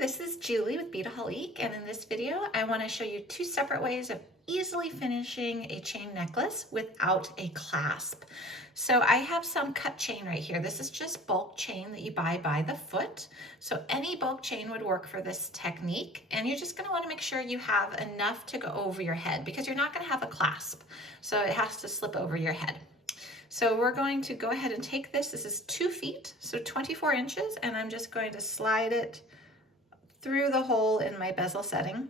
this is Julie with Beadaholique, and in this video I want to show you two separate ways of easily finishing a chain necklace without a clasp. So I have some cut chain right here. This is just bulk chain that you buy by the foot. So any bulk chain would work for this technique, and you're just going to want to make sure you have enough to go over your head because you're not going to have a clasp. So it has to slip over your head. So we're going to go ahead and take this. This is 2 feet, so 24 inches, and I'm just going to slide it through the hole in my bezel setting.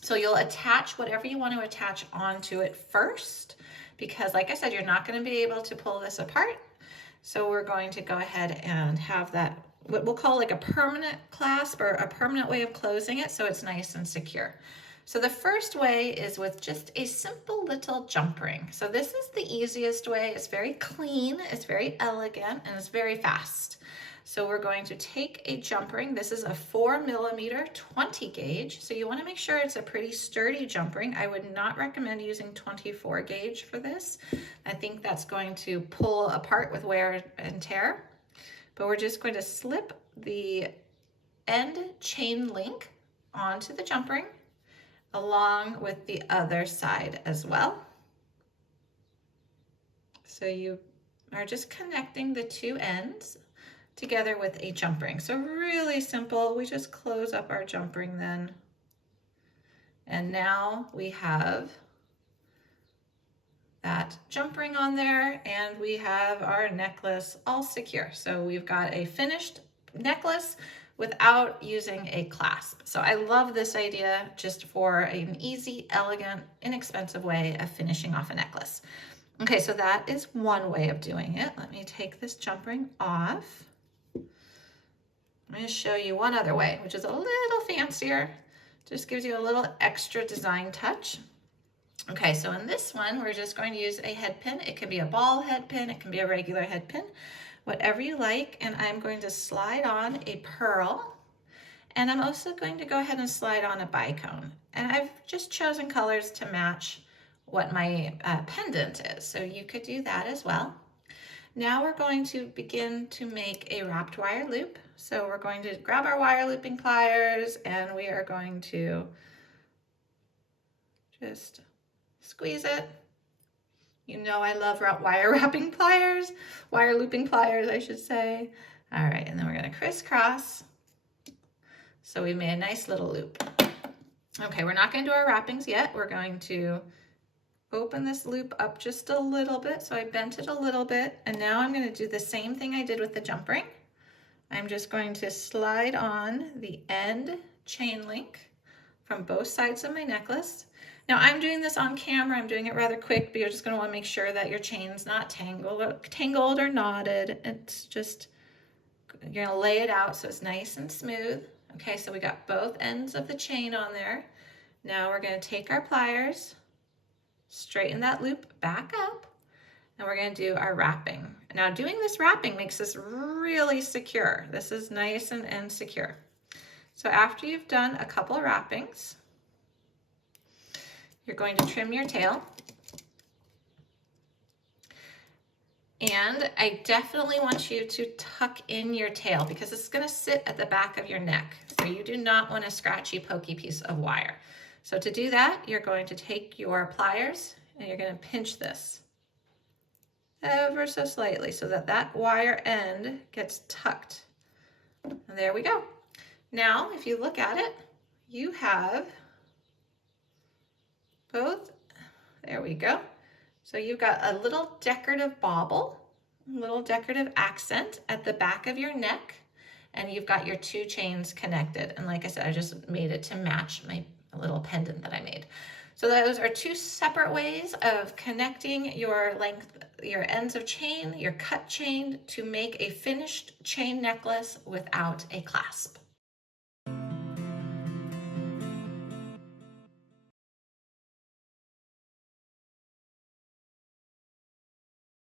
So you'll attach whatever you want to attach onto it first, because like I said, you're not going to be able to pull this apart. So we're going to go ahead and have that, what we'll call like a permanent clasp or a permanent way of closing it so it's nice and secure. So the first way is with just a simple little jump ring. So this is the easiest way. It's very clean, it's very elegant, and it's very fast. So we're going to take a jump ring. This is a 4mm 20 gauge. So you want to make sure it's a pretty sturdy jump ring. I would not recommend using 24 gauge for this. I think that's going to pull apart with wear and tear. But we're just going to slip the end chain link onto the jump ring, along with the other side as well. So you are just connecting the two ends together with a jump ring. So really simple. We just close up our jump ring then. And now we have that jump ring on there, and we have our necklace all secure. So we've got a finished necklace without using a clasp. So I love this idea just for an easy, elegant, inexpensive way of finishing off a necklace. Okay, so that is one way of doing it. Let me take this jump ring off. I'm going to show you one other way, which is a little fancier. Just gives you a little extra design touch. Okay, so in this one, we're just going to use a head pin. It can be a ball head pin, it can be a regular head pin, whatever you like. And I'm going to slide on a pearl, and I'm also going to go ahead and slide on a bicone. And I've just chosen colors to match what my pendant is, so you could do that as well. Now we're going to begin to make a wrapped wire loop. So we're going to grab our wire looping pliers, and we are going to just squeeze it. You know I love wire looping pliers, I should say. All right, and then we're gonna crisscross. So we made a nice little loop. Okay, we're not gonna do our wrappings yet. We're going to open this loop up just a little bit. So I bent it a little bit, and now I'm gonna do the same thing I did with the jump ring. I'm just going to slide on the end chain link from both sides of my necklace. Now I'm doing this on camera, I'm doing it rather quick, but you're just gonna wanna make sure that your chain's not tangled or knotted. It's just, you're gonna lay it out so it's nice and smooth. Okay, so we got both ends of the chain on there. Now we're gonna take our pliers, straighten that loop back up, and we're gonna do our wrapping. Now doing this wrapping makes this really secure. This is nice and secure. So after you've done a couple of wrappings, you're going to trim your tail. And I definitely want you to tuck in your tail because it's gonna sit at the back of your neck. So you do not want a scratchy, pokey piece of wire. So to do that, you're going to take your pliers and you're gonna pinch this ever so slightly so that that wire end gets tucked. And there we go. Now, if you look at it, you have both, there we go. So you've got a little decorative bauble, a little decorative accent at the back of your neck, and you've got your two chains connected. And like I said, I just made it to match my little pendant that I made. So those are two separate ways of connecting your ends of chain, your cut chain, to make a finished chain necklace without a clasp.